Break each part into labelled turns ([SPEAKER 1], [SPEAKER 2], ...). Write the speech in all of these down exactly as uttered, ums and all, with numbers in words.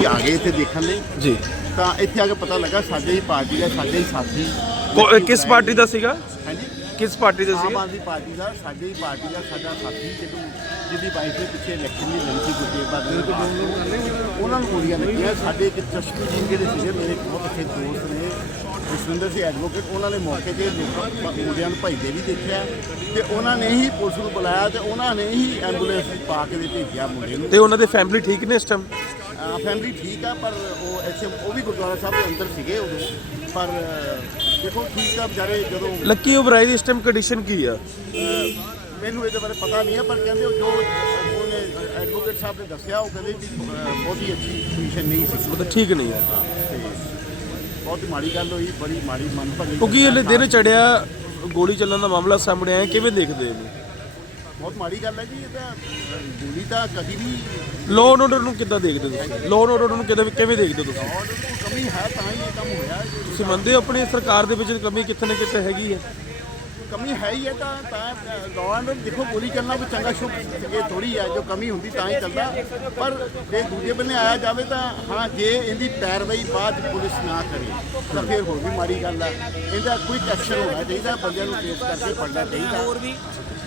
[SPEAKER 1] ਅਸੀਂ ਆ ਗਏ ਇੱਥੇ ਦੇਖਣ ਲਈ
[SPEAKER 2] ਜੀ।
[SPEAKER 1] ਤਾਂ ਇੱਥੇ ਆ ਕੇ ਪਤਾ ਲੱਗਾ ਸਾਡੇ ਹੀ ਪਾਰਟੀ ਦਾ ਸਾਡੇ ਹੀ ਸਾਥੀ
[SPEAKER 2] ਕੋ- ਕਿਸ ਪਾਰਟੀ ਦਾ ਸੀਗਾ?
[SPEAKER 1] ਹਾਂਜੀ,
[SPEAKER 2] ਕਿਸ ਪਾਰਟੀ ਦਾ
[SPEAKER 1] ਆਮ
[SPEAKER 2] ਸੀਗਾ?
[SPEAKER 1] ਆਦਮੀ ਪਾਰਟੀ ਦਾ ਸਾਡੇ ਹੀ ਪਾਰਟੀ ਦਾ ਸਾਡਾ ਸਾਥੀ ਜਦੋਂ ਜਿਹਦੀ ਵਾਈਫ ਦੇ ਪਿੱਛੇ ਇਲੈਕਸ਼ਨ ਦੀ ਲੜੀ ਸੀ ਗੁਰਦੇਵ ਬਾਦਲ ਉਹਨਾਂ ਨੂੰ ਗੋਲੀਆਂ ਲੱਗੀਆਂ। ਸਾਡੇ ਇੱਕ ਚਸ਼ਮੀ ਜੀ ਜਿਹੜੇ ਸੀਗੇ ਮੇਰੇ ਬਹੁਤ ਅੱਛੇ ਦੋਸਤ ਨੇ ਜਸਵਿੰਦਰ ਸਿੰਘ ਐਡਵੋਕੇਟ, ਉਹਨਾਂ ਨੇ ਮੌਕੇ 'ਤੇ ਲੋਕਾਂ ਮੁੰਡਿਆਂ ਨੂੰ ਭਜਦੇ ਵੀ ਦੇਖਿਆ ਤੇ ਉਹਨਾਂ ਨੇ ਹੀ ਪੁਲਿਸ ਨੂੰ ਬੁਲਾਇਆ ਤੇ ਉਹਨਾਂ ਨੇ ਹੀ ਐਂਬੂਲੈਂਸ ਪਾ ਕੇ ਦੇ ਭੇਜਿਆ ਮੁੰਡੇ ਨੂੰ।
[SPEAKER 2] ਤੇ ਉਹਨਾਂ ਦੇ ਫੈਮਿਲੀ ਠੀਕ ਨੇ ਇਸ ਟਾਈਮ?
[SPEAKER 1] ਫੈਮਿਲੀ ਠੀਕ ਆ, ਪਰ ਉਹ ਇੱਥੇ ਉਹ ਵੀ ਗੁਰਦੁਆਰਾ ਸਾਹਿਬ ਦੇ ਅੰਦਰ ਸੀਗੇ ਉਦੋਂ। ਪਰ ਦੇਖੋ ਠੀਕ ਆ ਵਿਚਾਰੇ ਜਦੋਂ
[SPEAKER 2] ਲੱਕੀ ਓਬਰਾਏ ਦੀ ਇਸ ਟਾਈਮ ਕੰਡੀਸ਼ਨ ਕੀ ਆ?
[SPEAKER 1] ਮੈਨੂੰ ਇਹਦੇ ਬਾਰੇ ਪਤਾ ਨਹੀਂ ਹੈ, ਪਰ ਕਹਿੰਦੇ ਉਹ ਜੋ ਉਹਨੇ ਐਡਵੋਕੇਟ ਸਾਹਿਬ ਨੇ ਦੱਸਿਆ ਉਹ ਕਹਿੰਦੇ ਵੀ ਬਹੁਤੀ ਅੱਛੀ ਕੰਡੀਸ਼ਨ ਨਹੀਂ ਸੀ,
[SPEAKER 2] ਮਤਲਬ ਠੀਕ ਨਹੀਂ ਹੈ।
[SPEAKER 1] ਤੇ ਬਹੁਤ ਮਾੜੀ ਗੱਲ ਹੋਈ, ਬੜੀ ਮਾੜੀ ਮੰਦਭਾਗੀ।
[SPEAKER 2] ਕਿਉਂਕਿ ਇਹਲੇ ਦਿਨ ਚੜਿਆ ਗੋਲੀ ਚੱਲਣ ਦਾ ਮਾਮਲਾ ਸਾਹਮਣੇ ਆਇਆ, ਕਿਵੇਂ ਦੇਖਦੇ ਹੋ?
[SPEAKER 1] ਬਹੁਤ ਮਾੜੀ ਗੱਲ ਹੈ ਜੀ। ਇਹ ਤਾਂ ਗੋਲੀ ਤਾਂ ਕਦੀ ਵੀ
[SPEAKER 2] ਲੋਨ ਆਰਡਰ ਨੂੰ ਕਿੱਦਾਂ ਦੇਖਦੇ ਹੋ ਤੁਸੀਂ? ਲੋਨ ਆਰਡਰ ਨੂੰ ਕਿੱਦਾਂ ਕਿਵੇਂ ਦੇਖਦੇ ਹੋ ਤੁਸੀਂ?
[SPEAKER 1] ਆਰਡਰ ਦੀ ਕਮੀ ਹੈ ਤਾਂ ਹੀ ਇਹ ਕੰਮ ਹੋਇਆ।
[SPEAKER 2] ਤੁਸੀਂ ਮੰਨਦੇ ਹੋ ਆਪਣੀ ਸਰਕਾਰ ਦੇ ਵਿੱਚ ਕਮੀ ਕਿੱਥੇ ਨਾ ਕਿਤੇ ਹੈਗੀ ਹੈ?
[SPEAKER 1] ਕਮੀ ਹੈ ਹੀ ਹੈ ਤਾਂ ਤਾਂ ਗਵਰਨਮੈਂਟ ਦੇਖੋ ਗੋਲੀ ਚੱਲਣਾ ਕੋਈ ਚੰਗਾ ਸ਼ੁਭ ਇਹ ਥੋੜੀ ਹੈ, ਜੋ ਕਮੀ ਹੁੰਦੀ ਤਾਂ ਹੀ ਚੱਲਦਾ। ਪਰ ਜੇ ਦੂਜੇ ਬੰਨੇ ਆਇਆ ਜਾਵੇ ਤਾਂ ਹਾਂ, ਜੇ ਇਹਦੀ ਪੈਰਵਾਈ ਬਾਅਦ ਪੁਲਿਸ ਨਾ ਕਰੇ ਤਾਂ ਫਿਰ ਹੋਰ ਵੀ ਮਾੜੀ ਗੱਲ ਹੈ। ਇਹਦਾ ਕੁਇਕ ਐਕਸ਼ਨ ਹੋਣਾ ਚਾਹੀਦਾ, ਬੰਦਿਆਂ ਨੂੰ ਕੇਸ ਕਰਕੇ ਫੜਨਾ ਚਾਹੀਦਾ। ਹੋਰ ਵੀ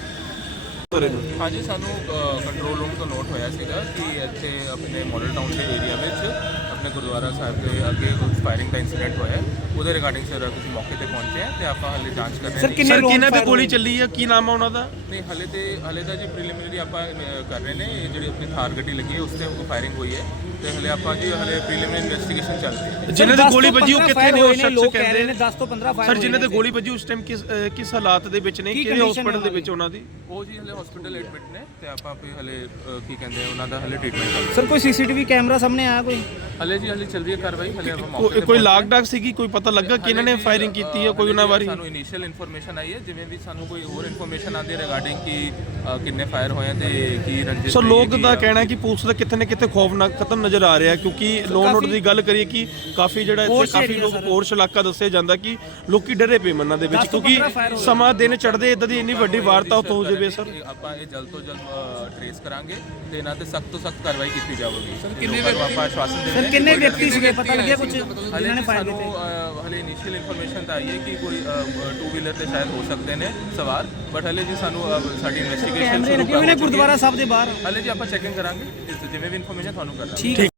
[SPEAKER 3] ਹਾਂਜੀ, ਸਾਨੂੰ ਕੰਟਰੋਲ ਰੂਮ ਤੋਂ ਨੋਟ ਹੋਇਆ ਸੀਗਾ ਕਿ ਇੱਥੇ ਆਪਣੇ ਮਾਡਲ ਟਾਊਨ ਦੇ ਏਰੀਆ ਵਿੱਚ ਆਪਣੇ ਗੁਰਦੁਆਰਾ ਸਾਹਿਬ ਦੇ ਅੱਗੇ ਕੁਝ ਫਾਇਰਿੰਗ ਦਾ ਇਨਸੀਡੈਂਟ ਹੋਇਆ। ਉਹਦੇ ਰਿਗਾਰਡਿੰਗ ਸਰ ਅਸੀਂ ਮੌਕੇ ਤੇ ਪਹੁੰਚੇ ਹਾਂ ਤੇ ਆਪਾਂ ਹਲੇ ਜਾਂਚ ਕਰ ਰਹੇ ਹਾਂ।
[SPEAKER 2] ਸਰ ਕਿਹਨਾਂ ਤੇ ਗੋਲੀ ਚੱਲੀ ਹੈ, ਕੀ ਨਾਮ ਹੈ ਉਹਨਾਂ ਦਾ?
[SPEAKER 3] ਨਹੀਂ, ਹਲੇ ਤੇ ਹਲੇ ਤਾਂ ਜੀ ਪ੍ਰੀਲਿਮਿਨਰੀ ਆਪਾਂ ਅ, ਕਰ ਰਹੇ ਨੇ। ਇਹ ਜਿਹੜੀ ਆਪਣੀ ਥਾਰ ਗੱਡੀ ਲੱਗੀ ਹੈ ਉਸ ਤੇ ਫਾਇਰਿੰਗ ਹੋਈ ਹੈ ਤੇ ਹਲੇ ਆਪਾਂ ਜੀ ਹਲੇ ਪ੍ਰੀਲਿਮਿਨਰੀ ਇਨਵੈਸਟੀਗੇਸ਼ਨ ਚੱਲ ਰਹੀ ਹੈ।
[SPEAKER 2] ਜਿਨ੍ਹਾਂ ਦੇ ਗੋਲੀ ਵੱਜੀ ਉਹ ਕਿੱਥੇ ਨੇ? ਉਹ ਸ਼ਖਸ ਕਹਿੰਦੇ
[SPEAKER 4] ਨੇ ਦਸ ਤੋਂ ਪੰਦਰਾਂ ਫਾਇਰ
[SPEAKER 2] ਸਰ ਜਿਨ੍ਹਾਂ ਦੇ ਗੋਲੀ ਵੱਜੀ ਉਸ ਟਾਈਮ ਕਿਸ ਅ, ਕਿਸ ਹਾਲਾਤ ਦੇ ਵਿੱਚ ਨੇ, ਕਿਹੜੇ ਹਸਪੀਟਲ ਦੇ ਵਿੱਚ ਉਹਨਾਂ ਦੀ?
[SPEAKER 3] ਉਹ ਜੀ ਹਲੇ ਹਸਪੀਟਲ ਐਡਮਿਟ ਨੇ ਤੇ ਆਪਾਂ ਵੀ ਹਲੇ ਅ, ਕੀ ਕਹਿੰਦੇ ਆ, ਉਹਨਾਂ ਦਾ ਹਲੇ ਟ੍ਰੀਟਮੈਂਟ ਚੱਲ ਰਿਹਾ।
[SPEAKER 4] ਸਰ ਕੋਈ ਸੀਸੀਟੀਵੀ ਕੈਮਰਾ ਸਾਹਮਣੇ ਆਇਆ ਕੋਈ?
[SPEAKER 3] ਹਲੇ ਜੀ ਹਲੇ ਚੱਲ ਰਹੀ ਹੈ ਕਾਰਵਾਈ। ਹਲੇ ਆਪਾਂ ਮੌਕੇ
[SPEAKER 2] ਕੋਈ
[SPEAKER 3] ਤੇ
[SPEAKER 2] ਕੋਈ
[SPEAKER 3] ਪਹੁੰਚੇ
[SPEAKER 2] ਲਾਗ
[SPEAKER 3] ਹਾਂ।
[SPEAKER 2] ਡਾਕ ਸੀਗੀ? ਕੋਈ ਪਤਾ ਲੱਗਾ ਕਿ ਇਹਨਾਂ ਨੇ ਫਾਇਰਿੰਗ ਕੀਤੀ ਹੈ? ਕੋਈ ਉਹਨਾਂ ਬਾਰੇ
[SPEAKER 3] ਸਾਨੂੰ ਇਨੀਸ਼ੀਅਲ ਇਨਫੋਰਮੇਸ਼ਨ ਆਈ ਹੈ। ਜਿਵੇਂ ਵੀ ਸਾਨੂੰ ਕੋਈ ਹੋਰ ਇਨਫੋਰਮੇਸ਼ਨ ਆਉਂਦੀ ਹੈ ਰਿਗਾਰਡਿੰਗ ਕਿ ਅ, ਕਿੰਨੇ ਫਾਇਰ ਹੋਏ ਤੇ ਕੀ ਰੰਜਿਸ਼
[SPEAKER 2] ਸੋ
[SPEAKER 3] ਹੋਈ
[SPEAKER 2] ਲੋਕ
[SPEAKER 3] ਹੈਗੀ
[SPEAKER 2] ਦਾ
[SPEAKER 3] ਆ।
[SPEAKER 2] ਕਹਿਣਾ ਹੈ ਕਿ ਪੁਲਿਸ ਦਾ ਕਿਤੇ ਨਾ ਕਿਤੇ ਖੌਫਨਾਕ ਖਤਮ ਨਜ਼ਰ ਆ ਰਿਹਾ, ਕਿਉਂਕਿ ਲੋਨ ਆਰਡਰ ਦੀ ਗੱਲ ਕਰੀਏ ਕਿ ਕਾਫੀ ਜਿਹੜਾ ਇੱਥੇ ਕਾਫੀ ਲੋਕ ਪੋਰਸ਼ ਇਲਾਕਾ ਦੱਸਿਆ ਜਾਂਦਾ ਕਿ ਲੋਕੀ ਡਰੇ ਪਏ ਮਨਾਂ ਦੇ ਵਿੱਚ, ਕਿਉਂਕਿ ਸਮਾਂ ਦਿਨ ਚੜ੍ਹਦੇ ਇਦਾਂ ਦੀ ਇੰਨੀ ਵੱਡੀ ਵਾਰਦਾਤ ਹੋ ਜਾਵੇ। ਸਰ
[SPEAKER 3] ਇਹ ਆਪਾਂ ਇਹ ਜਲਦ ਤੋਂ ਜਲਦ ਟ੍ਰੇਸ ਕਰਾਂਗੇ ਤੇ ਇਹਨਾਂ ਤੇ ਸਖਤ ਤੋਂ ਸਖਤ ਕਾਰਵਾਈ ਕੀਤੀ ਜਾਵੇਗੀ। ਸਰ
[SPEAKER 4] ਕਿੰਨੇ
[SPEAKER 3] ਆਪਾਂ ਆਸ਼ਵਾਸਨ ਦੇ
[SPEAKER 4] ਸਰ ਕਿੰਨੇ ਵਿਅਕਤੀ ਸੀਗੇ, ਪਤਾ ਲੱਗਿਆ ਕੁਝ
[SPEAKER 3] ਹਲੇ
[SPEAKER 4] ਜਿਨ੍ਹਾਂ ਨੇ ਫਾਇਰ
[SPEAKER 3] ਸਾਨੂੰ
[SPEAKER 4] ਕੀਤੇ?
[SPEAKER 3] ਅ, ਹਲੇ ਇਨੀਸ਼ੀਅਲ ਇਨਫੋਰਮੇਸ਼ਨ ਤਾਂ ਆਈ ਹੈ ਕਿ ਕੋਈ ਟੂ ਵੀਲਰ ਤੇ ਸ਼ਾਇਦ ਹੋ ਸਕਦੇ ਨੇ ਸਵਾਰ, ਬਟ ਹਲੇ ਜੀ ਸਾਨੂੰ ਅ, ਸਾਡੀ ਇਨਵੈਸਟੀਗੇਸ਼ਨ
[SPEAKER 4] ਕੈਮਰੇ ਲੱਗੇ ਹੋਏ ਨੇ ਗੁਰਦੁਆਰਾ ਸਾਹਿਬ ਦੇ ਬਾਹਰ।
[SPEAKER 3] ਹਲੇ ਜੀ ਆਪਾਂ ਚੈਕਿੰਗ ਕਰਾਂਗੇ, ਜਿਵੇਂ ਵੀ ਇਨਫੋਰਮੇਸ਼ਨ ਤੁਹਾਨੂੰ ਕਰਾਂਗੇ।
[SPEAKER 4] ਠੀਕ ਹੈ।